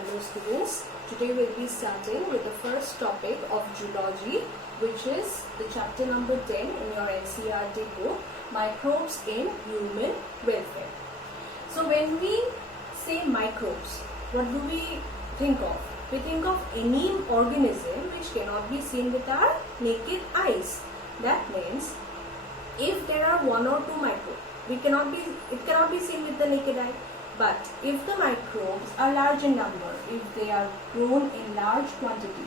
Hello students, today we'll be starting with the first topic of zoology, which is the chapter number 10 in your NCERT book, Microbes in Human Welfare. So when we say microbes, what do we think of? We think of any organism which cannot be seen with our naked eyes. That means if there are one or two microbes, it cannot be seen with the naked eye. But if the microbes are large in number, if they are grown in large quantity,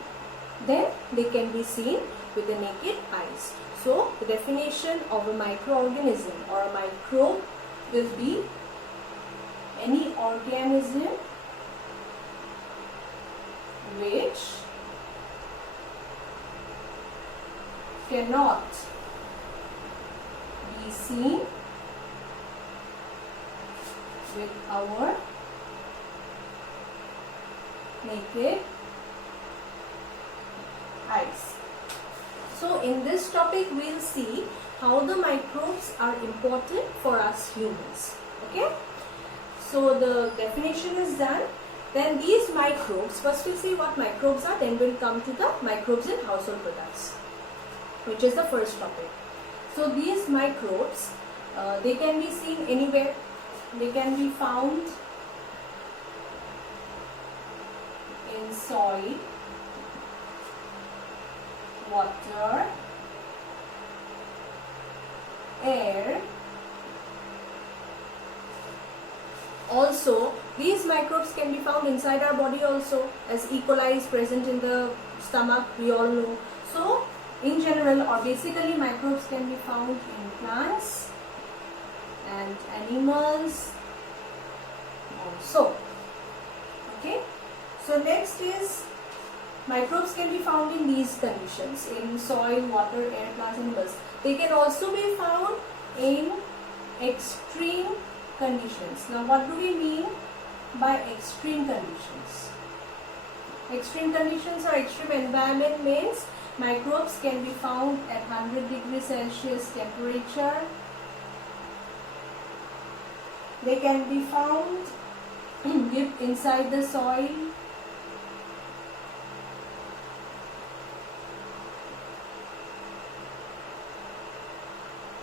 then they can be seen with the naked eyes. So the definition of a microorganism or a microbe will be any organism which cannot be seen with our naked eyes. So in this topic we will see how the microbes are important for us humans. Okay. So the definition is done. Then these microbes, first we'll see what microbes are, then we'll come to the microbes in household products, which is the first topic. So these microbes, they can be seen anywhere. They can be found in soil, water, air. Also, these microbes can be found inside our body also, as E. coli is present in the stomach, we all know. So, in general or basically, microbes can be found in plants and animals also. Okay. So next is microbes can be found in these conditions, in soil, water, air, plants, animals. They can also be found in extreme conditions. Now what do we mean by extreme conditions? Extreme conditions or extreme environment means microbes can be found at 100 degrees Celsius temperature. They can be found deep inside the soil.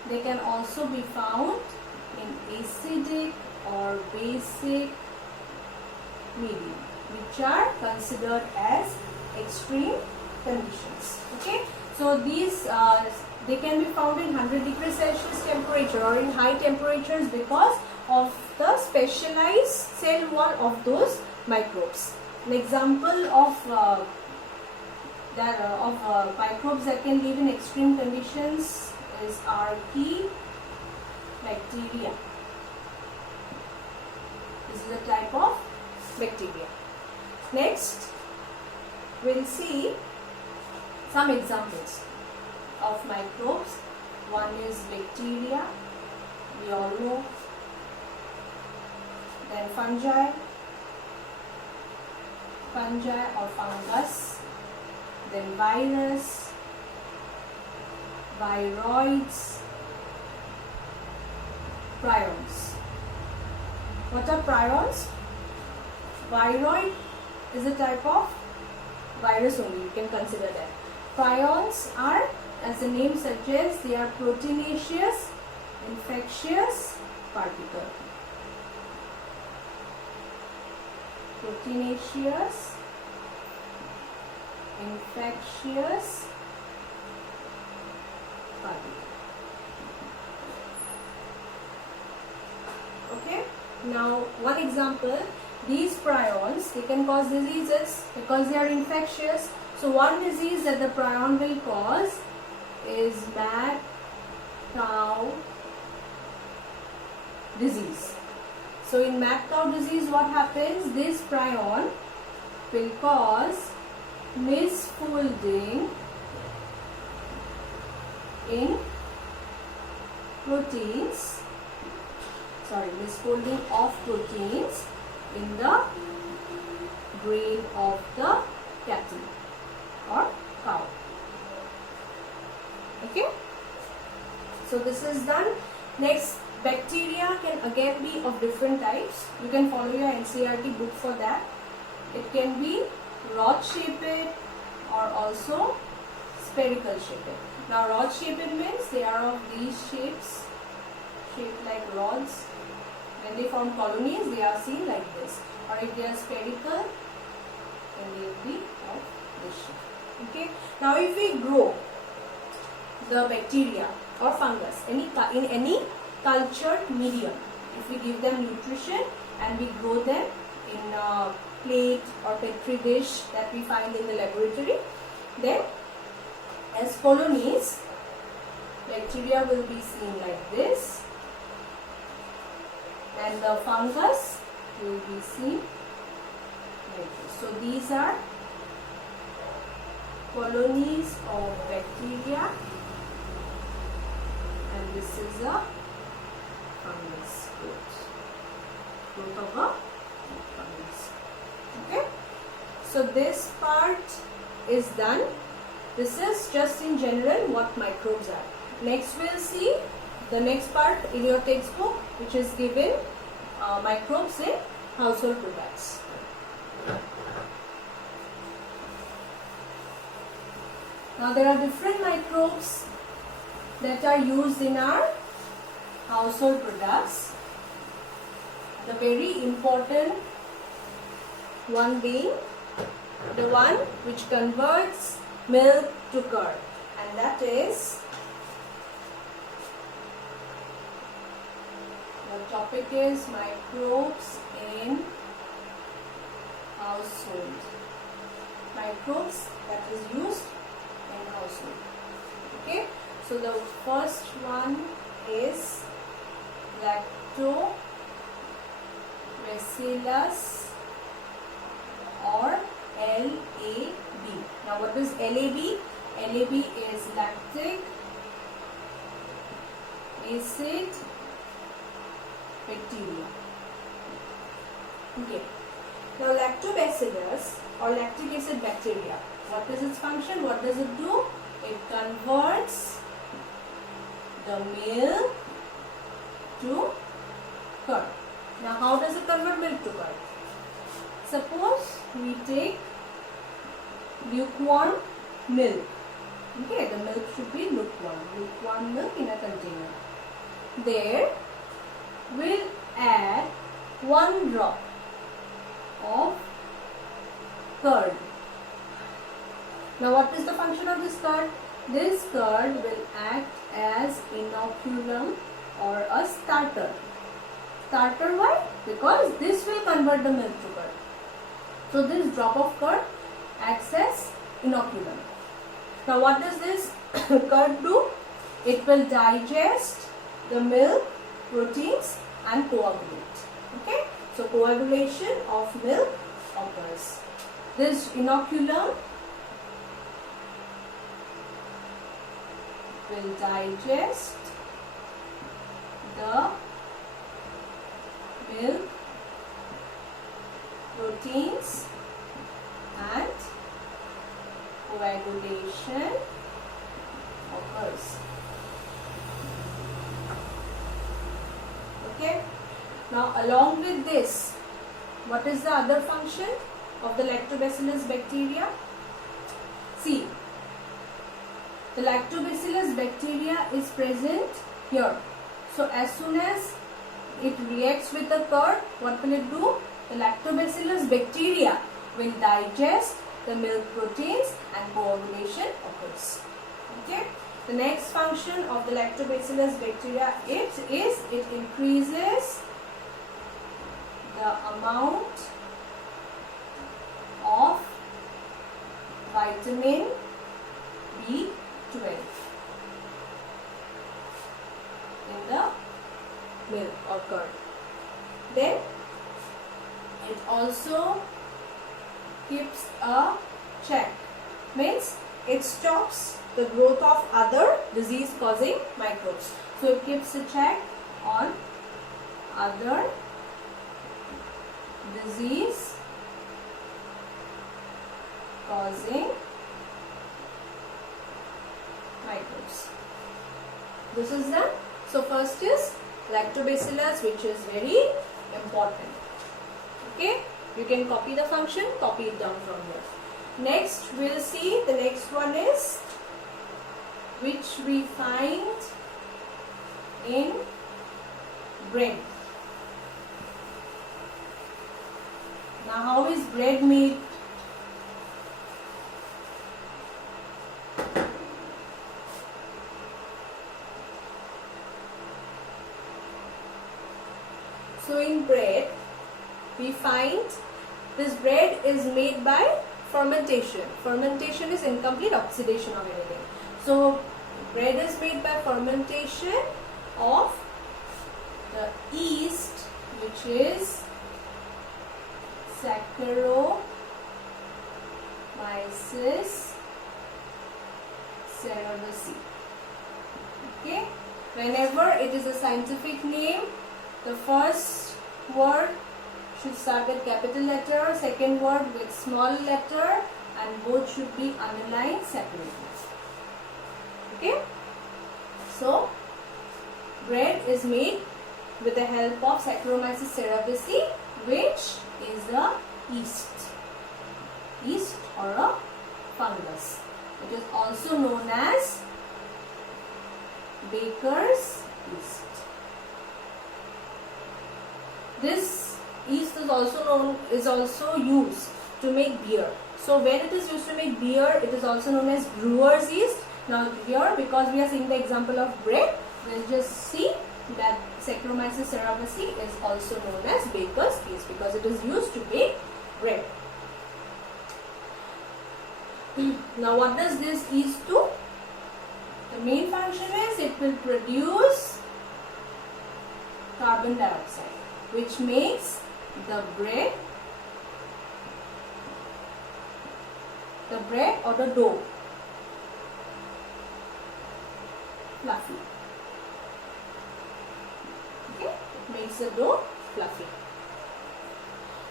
They can also be found in acidic or basic medium, which are considered as extreme conditions. Okay, so these they can be found in 100 degrees Celsius temperature or in high temperatures because of the specialized cell wall of those microbes. An example of microbes that can live in extreme conditions is Archaebacteria. This is a type of bacteria. Next, we'll see some examples of microbes. One is bacteria, we all know. Then fungi or fungus. Then virus, viroids, prions. What are prions? Viroid is a type of virus only, you can consider that. Prions are, as the name suggests, they are proteinaceous, infectious particle. Proteinaceous, infectious particle. Okay. Now, one example, these prions, they can cause diseases because they are infectious. So, one disease that the prion will cause is mad cow disease. So, in mad cow disease, what happens? This prion will cause misfolding in proteins, misfolding of proteins in the brain of the cattle or cow. Okay. So this is done. Next, bacteria can again be of different types. You can follow your NCERT book for that. It can be rod shaped or also spherical shaped. Now rod shaped means they are of these shapes, shaped like rods. When they form colonies, they are seen like this. Or if they are spherical, then they will be of this shape. Okay. Now if we grow the bacteria or fungus in any cultured medium, if we give them nutrition and we grow them in a plate or petri dish that we find in the laboratory, then as colonies, bacteria will be seen like this and the fungus will be seen like this. So these are colonies of bacteria and this is a fungus growth of a fungus. Okay, so this part is done. This is just in general what microbes are. Next we'll see the next part in your textbook, which is given microbes in household products. Now there are different microbes that are used in our household products. The very important one being the one which converts milk to curd, and that is, the topic is microbes in household. Microbes that is used in household. Okay, so the first one is Lactobacillus or LAB. Now what is LAB? LAB is lactic acid bacteria. Okay. Now lactobacillus or lactic acid bacteria, what is its function? What does it do? It converts the milk to curd. Now how does it convert milk to curd? Suppose we take lukewarm milk. Okay, the milk should be lukewarm milk in a container. There we'll add 1 drop of curd. Now what is the function of this curd? This curd will act as inoculum or a starter. Starter why? Because this will convert the milk to curd. So this drop of curd acts as inoculum. Now what does this curd do? It will digest the milk, proteins and coagulate. Okay, so coagulation of milk occurs. This inoculum will digest the milk, proteins and coagulation occurs. Okay. Now along with this, what is the other function of the lactobacillus bacteria? See, the lactobacillus bacteria is present here. So as soon as it reacts with the curd, what will it do? The lactobacillus bacteria will digest the milk proteins and coagulation occurs. Okay. The next function of the lactobacillus bacteria it increases the amount of vitamin B12 in the milk or curd. Then it also keeps a check, means it stops the growth of other disease causing microbes. So it keeps a check on other disease causing microbes. This is done. So first is lactobacillus, which is very important. Okay. You can copy the function, copy it down from here. Next, we'll see the next one is which we find in bread. Now, how is bread made? So, in bread, we find this bread is made by fermentation. Fermentation is incomplete oxidation of anything. So, bread is made by fermentation of the yeast, which is Saccharomyces cerevisiae. Okay, whenever it is a scientific name, the first word should start with capital letter, second word with small letter, and both should be underlined separately. Okay, so bread is made with the help of Saccharomyces cerevisiae, which is a yeast or a fungus. It is also known as baker's yeast. This yeast is also used to make beer. So when it is used to make beer, it is also known as brewer's yeast. Now here, because we are seeing the example of bread, we'll just see that Saccharomyces cerevisiae is also known as baker's yeast because it is used to bake bread. Now what does this yeast do? The main function is it will produce carbon dioxide, which makes the bread or the dough fluffy. Okay, it makes the dough fluffy.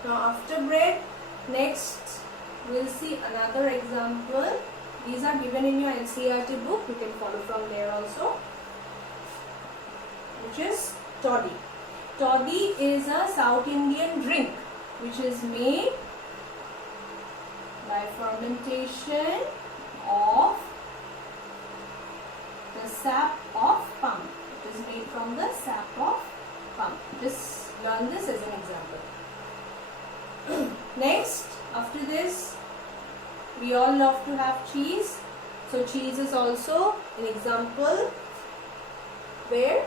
Now after bread, next we'll see another example. These are given in your NCERT book. You can follow from there also, which is toddy. Toddy is a South Indian drink which is made by fermentation of the sap of palm. It is made from the sap of palm. Just learn this as an example. Next, after this, we all love to have cheese. So cheese is also an example where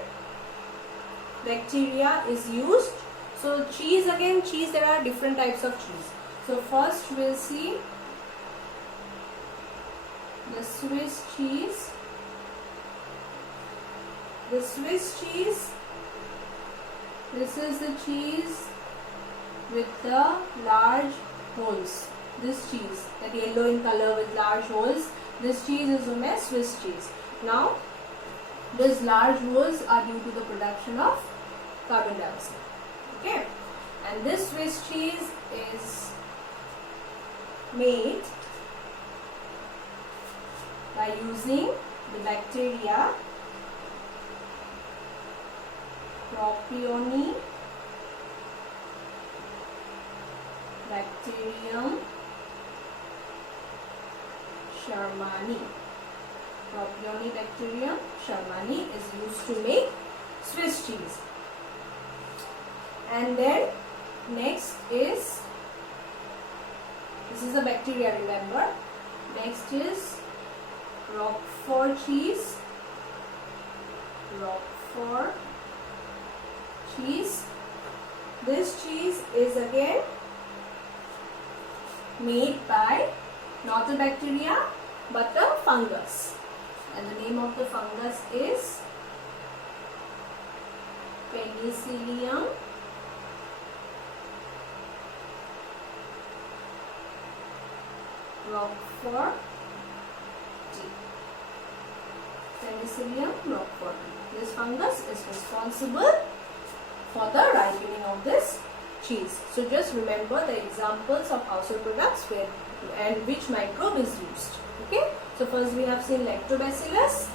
bacteria is used. So cheese, there are different types of cheese. So first we'll see the Swiss cheese. The Swiss cheese, this is the cheese with the large holes. This cheese, that yellow in color with large holes, this cheese is known as Swiss cheese. Now, these large holes are due to the production of carbon dioxide. Okay, and this Swiss cheese is made by using the bacteria Propionibacterium shermani. Propionibacterium shermani is used to make Swiss cheese. And then next is, this is a bacteria, remember. Next is Roquefort cheese. Roquefort cheese. This cheese is again made by not a bacteria but a fungus, and the name of the fungus is Penicillium roqueforti. Penicillium roqueforti. This fungus is responsible for the ripening of this cheese. So just remember the examples of household products where and which microbe is used. Okay. So first we have seen Lactobacillus,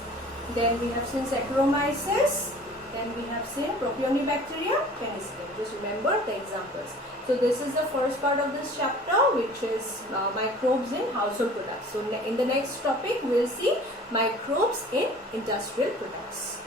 then we have seen Saccharomyces, then we have seen Propionibacteria, Penicillium. Just remember the examples. So this is the first part of this chapter, which is microbes in household products. So in the next topic, we'll see microbes in industrial products.